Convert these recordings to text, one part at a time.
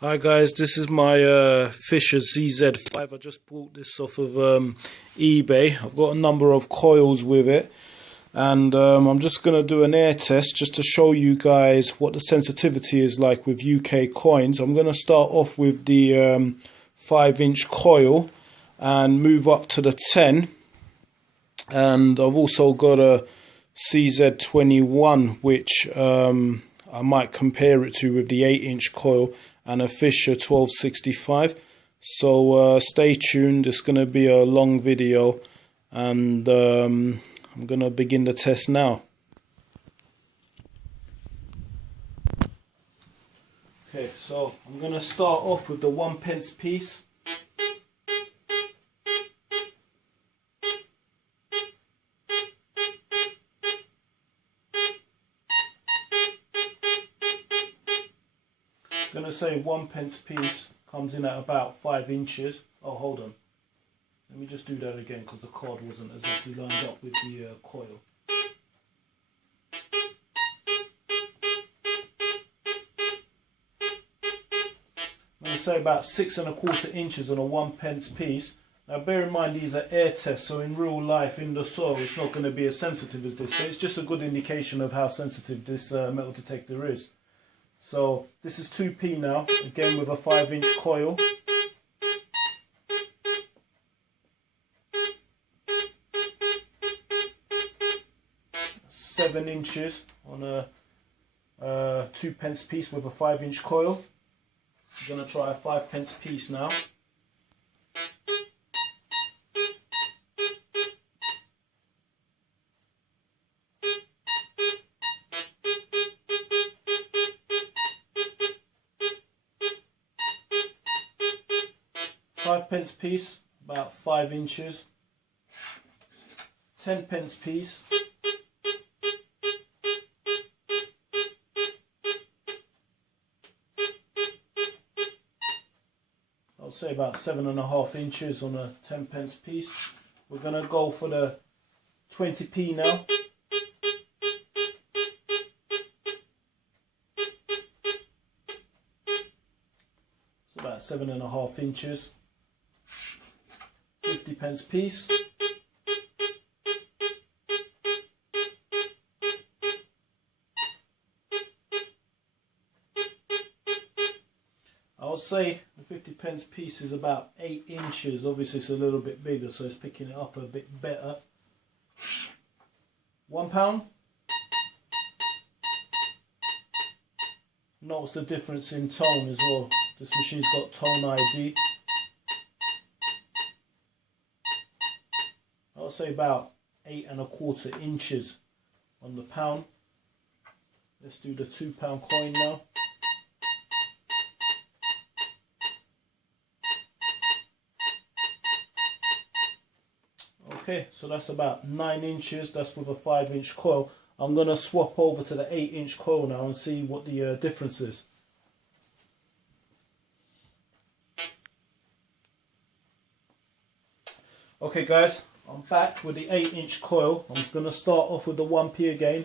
Hi guys, this is my Fisher CZ5. I just bought this off of eBay. I've got a number of coils with it, and I'm just going to do an air test just to show you guys what the sensitivity is like with UK coins. I'm going to start off with the 5-inch coil and move up to the 10, and I've also got a CZ21 which I might compare it to with the 8-inch coil, and a Fisher 1265. So stay tuned, it's going to be a long video, and I'm going to begin the test now. Okay, so I'm going to start off with the 1p piece. I'm going to say 1p piece comes in at about 5 inches. Oh, hold on. Let me just do that again because the card wasn't exactly lined up with the coil. I'm going to say about 6 1/4 inches on a 1p piece. Now bear in mind these are air tests, so in real life, in the soil, it's not going to be as sensitive as this, but it's just a good indication of how sensitive this metal detector is. So this is 2p now, again with a 5-inch coil. Seven inches on a 2p piece with a 5-inch coil. I'm going to try a 5p piece now. Pence piece, about 5 inches. 10p piece. I'll say about 7 1/2 inches on a 10p piece. We're going to go for the 20p now. It's about 7 1/2 inches. 50p piece. I would say the 50p piece is about 8 inches. Obviously it's a little bit bigger, so it's picking it up a bit better. £1. Notice the difference in tone as well. This machine's got tone ID. I'll say about 8 1/4 inches on the pound. Let's do the £2 coin now. Okay, so that's about 9 inches. That's with a 5-inch coil. I'm going to swap over to the 8-inch coil now and see what the difference is. Okay guys, I'm back with the 8-inch coil. I'm just going to start off with the 1p again.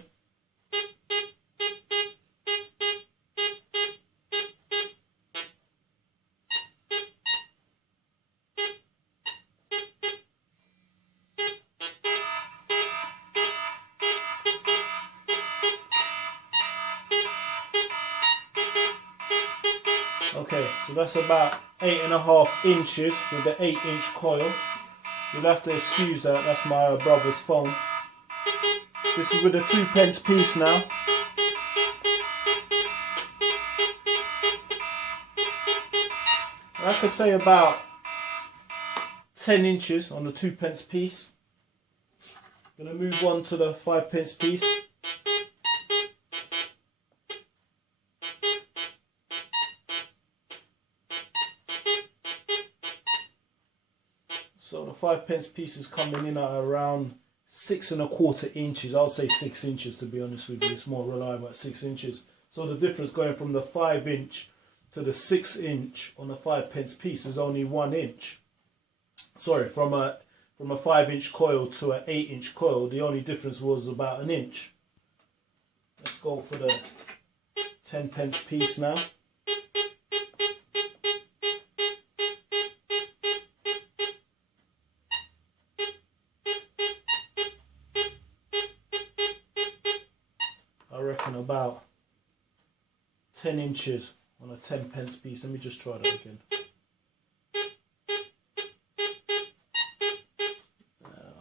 Okay, so that's about 8 1/2 inches with the 8-inch coil. You'll have to excuse that, that's my brother's phone. This is with a 2p piece now. I could say about 10 inches on the 2p piece. I'm going to move on to the 5p piece. So the 5p piece is coming in at around 6 1/4 inches. I'll say 6 inches to be honest with you. It's more reliable at 6 inches. So the difference going from the 5-inch to the 6-inch on the 5p piece is only 1 inch. Sorry, from a 5-inch coil to an 8-inch coil, the only difference was about 1 inch. Let's go for the 10p piece now. 10 inches on a 10p piece. Let me just try that again.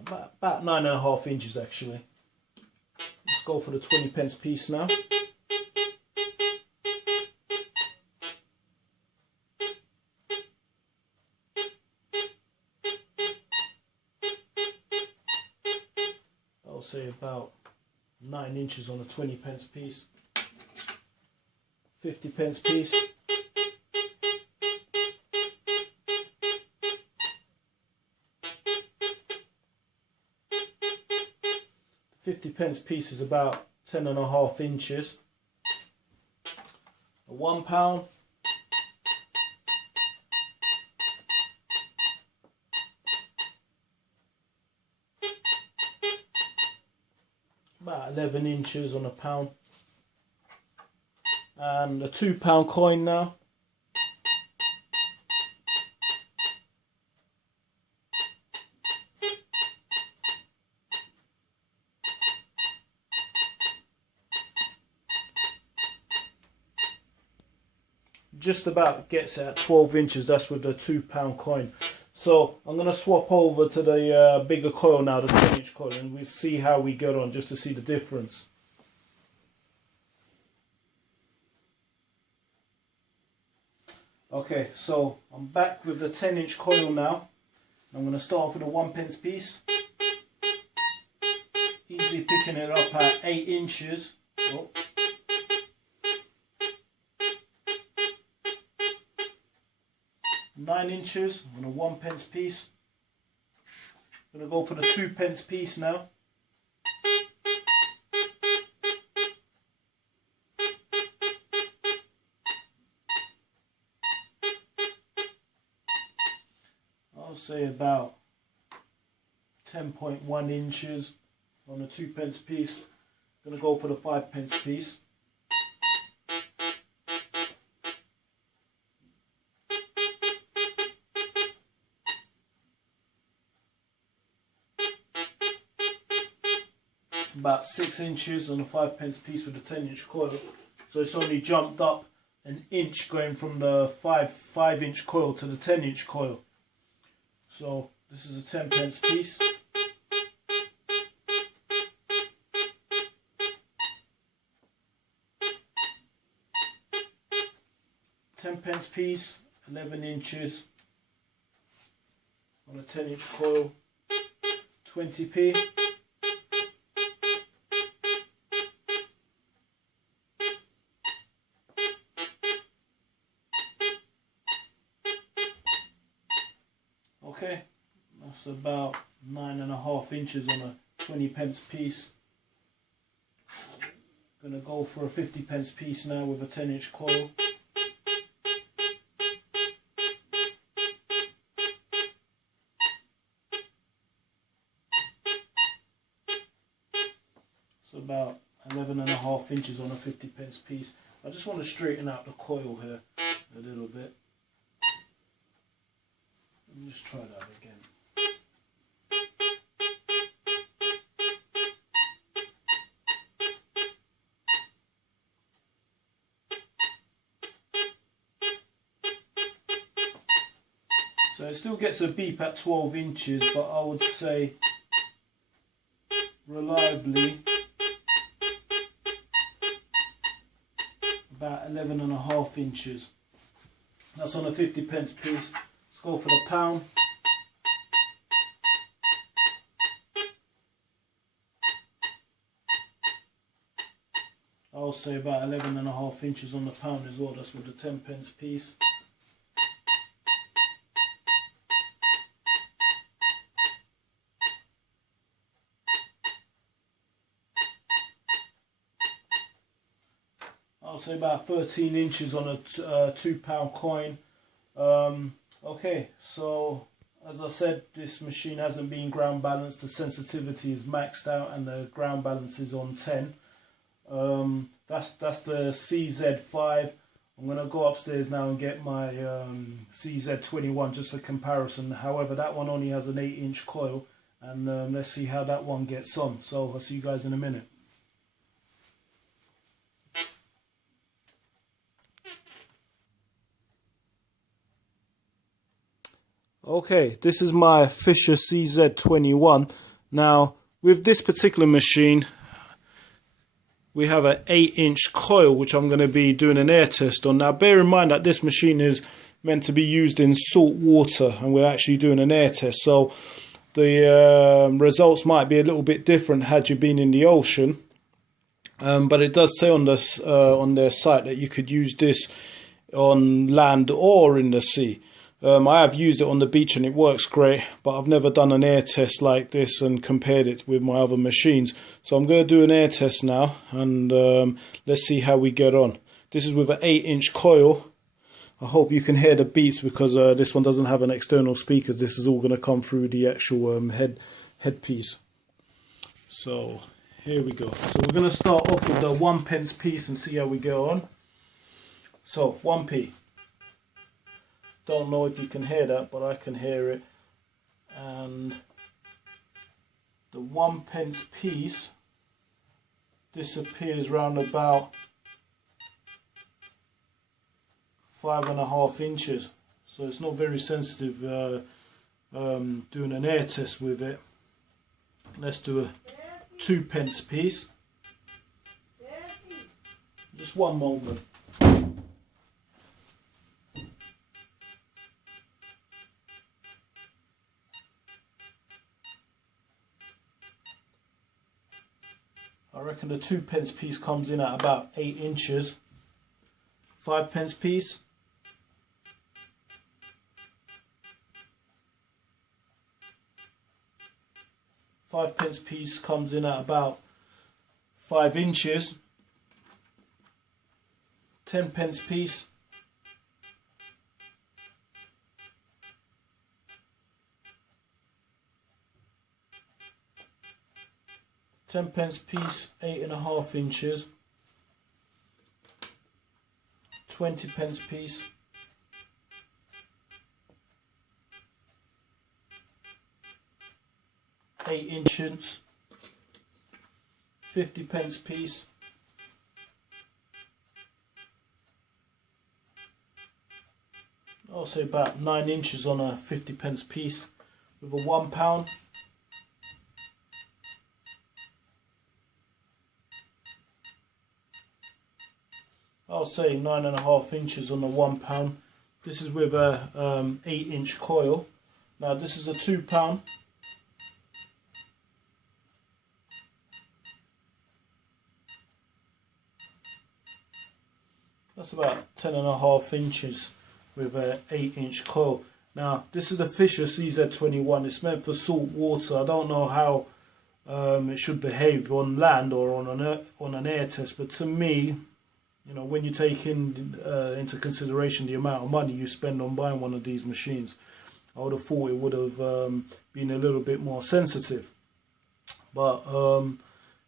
About 9.5 inches actually. Let's go for the 20p piece now. I'll say about 9 inches on a 20p piece. 50p piece. 50p piece is about 10.5 inches. A £1, about 11 inches on a pound. And a £2 coin now. Just about gets it at 12 inches, that's with the £2 coin. So I'm going to swap over to the bigger coil now, the 10-inch coil, and we'll see how we get on, just to see the difference. Okay, so I'm back with the 10-inch coil now. I'm going to start off with a 1p piece. Easy picking it up at 8 inches. Oh. Nine inches on a 1p piece. I'm going to go for the 2p piece now. I'll say about 10.1 inches on a 2p piece. I'm going to go for the 5p piece. About 6 inches on a 5p piece with a 10-inch coil. So it's only jumped up an inch going from the 5-inch coil to the 10-inch coil. So this is a 10p piece. £10 piece, 11 inches on a 10-inch coil, 20p. Okay, that's about 9.5 inches on a 20p piece. Gonna go for a 50p piece now with a 10-inch coil. It's about 11.5 inches on a 50p piece. I just want to straighten out the coil here a little bit. Let me just try that again. So it still gets a beep at 12 inches, but I would say reliably about 11.5 inches. That's on a 50p piece. Let's go for the pound. I'll say about 11.5 inches on the pound as well. That's with the 10p piece. I'll say about 13 inches on a £2 coin. Okay, so as I said, this machine hasn't been ground balanced. The sensitivity is maxed out and the ground balance is on 10. That's the CZ5. I'm going to go upstairs now and get my CZ21 just for comparison. However, that one only has an 8-inch coil, and let's see how that one gets on. So I'll see you guys in a minute. Okay, this is my Fisher CZ21. Now, with this particular machine, we have an 8-inch coil which I'm going to be doing an air test on. Now, bear in mind that this machine is meant to be used in salt water, and we're actually doing an air test. So the results might be a little bit different had you been in the ocean. But it does say on this on their site that you could use this on land or in the sea. I have used it on the beach and it works great, but I've never done an air test like this and compared it with my other machines. So I'm going to do an air test now, and let's see how we get on. This is with an 8-inch coil. I hope you can hear the beats because this one doesn't have an external speaker. This is all going to come through the actual headpiece. So here we go. So we're going to start off with the 1p piece and see how we go on. So 1p. Don't know if you can hear that, but I can hear it. And the 1p piece disappears round about 5.5 inches. So it's not very sensitive doing an air test with it. Let's do a 2p piece. Just one moment. I reckon the 2p piece comes in at about 8 inches. 5p piece. Five-pence piece comes in at about 5 inches. 10p piece. Tenpence piece, 8.5 inches. 20p piece. 8 inches. 50p piece. I'll say about 9 inches on a 50p piece with a £1. I'll say 9.5 inches on the £1. This is with a 8-inch coil. Now this is a £2. That's about 10.5 inches with an 8-inch coil. Now this is the Fisher CZ21. It's meant for salt water. I don't know how it should behave on land or on an air test, but to me, you know, when you take into consideration the amount of money you spend on buying one of these machines, I would have thought it would have been a little bit more sensitive. But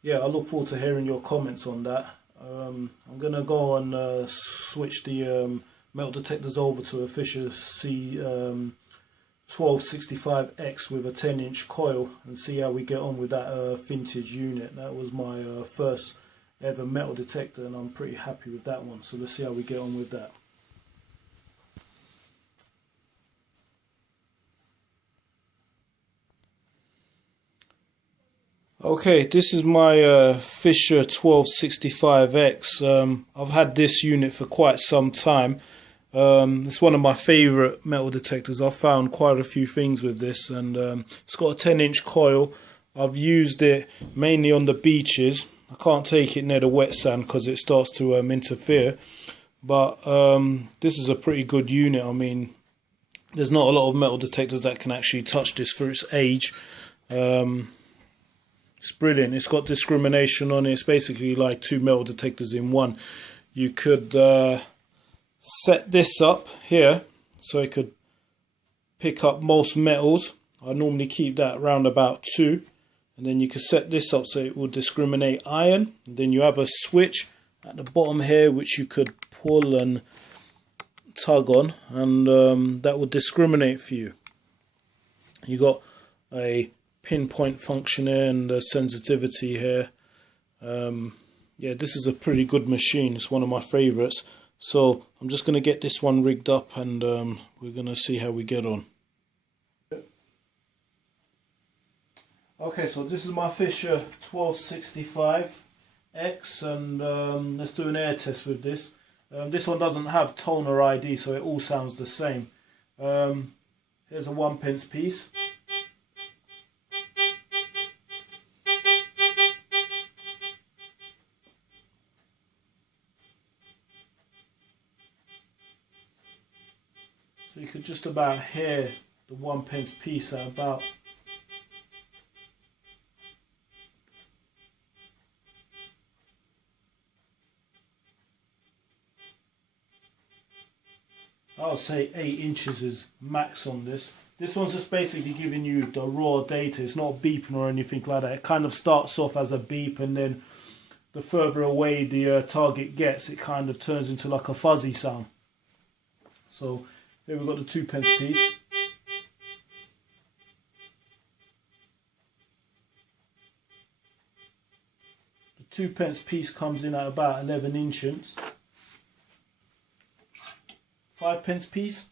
yeah, I look forward to hearing your comments on that. I'm going to go and switch the metal detectors over to a Fisher C1265X with a 10-inch coil and see how we get on with that vintage unit. That was my first ever metal detector, and I'm pretty happy with that one. So let's see how we get on with that. Okay, this is my Fisher 1265X. I've had this unit for quite some time. It's one of my favourite metal detectors. I've found quite a few things with this, and it's got a 10-inch coil. I've used it mainly on the beaches. I can't take it near the wet sand because it starts to interfere. But this is a pretty good unit. I mean, there's not a lot of metal detectors that can actually touch this for its age. It's brilliant. It's got discrimination on it. It's basically like 2 metal detectors in one. You could set this up here so it could pick up most metals. I normally keep that around about 2. And then you can set this up so it will discriminate iron. And then you have a switch at the bottom here which you could pull and tug on, and that will discriminate for you. You got a pinpoint function here and the sensitivity here. Yeah, this is a pretty good machine. It's one of my favorites. So I'm just going to get this one rigged up, and we're going to see how we get on. Okay, so this is my Fisher 1265X, and let's do an air test with this. This one doesn't have toner ID, so it all sounds the same. Here's a 1p piece. So you could just about hear the 1p piece at about I would say 8 inches is max on this. This one's just basically giving you the raw data. It's not beeping or anything like that. It kind of starts off as a beep, and then the further away the target gets, it kind of turns into like a fuzzy sound. So here we've got the 2p piece. The 2p piece comes in at about 11 inches. 5p piece.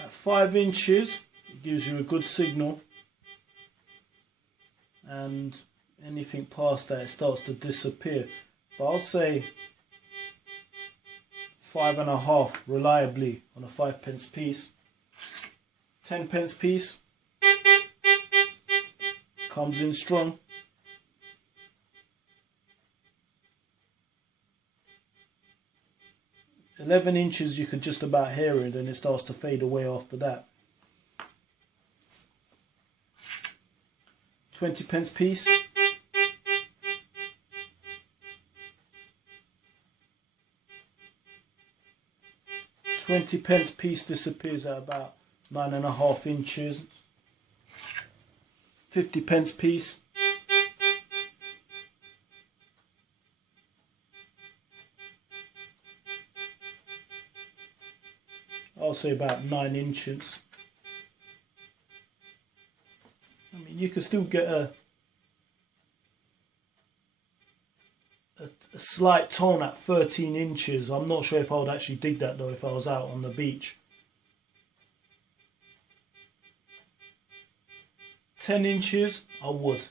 At 5 inches, it gives you a good signal, and anything past that, it starts to disappear. But I'll say 5.5 reliably on a 5p piece. 10p piece comes in strong. "11 inches you could just about hear it, and it starts to fade away after that. 20p piece. "20p piece disappears at about 9.5 inches. 50p piece. I'll say about 9 inches. I mean, you can still get a slight tone at 13 inches. I'm not sure if I would actually dig that though if I was out on the beach. 10 inches, I would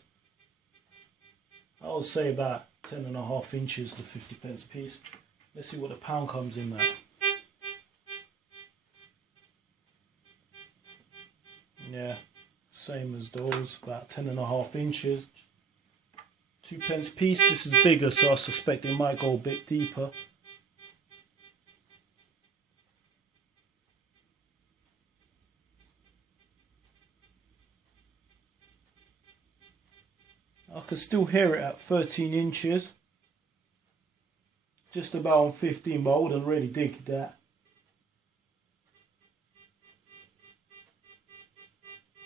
say about 10.5 inches to 50p piece. Let's see what the pound comes in at. Yeah, same as those, about 10.5 inches. 2p piece, this is bigger, so I suspect it might go a bit deeper. I can still hear it at 13 inches. Just about on 15, but I wouldn't really dig that.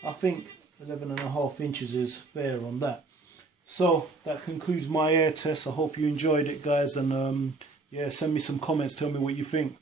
I think 11.5 inches is fair on that. So that concludes my air test. I hope you enjoyed it, guys, and yeah, send me some comments, tell me what you think.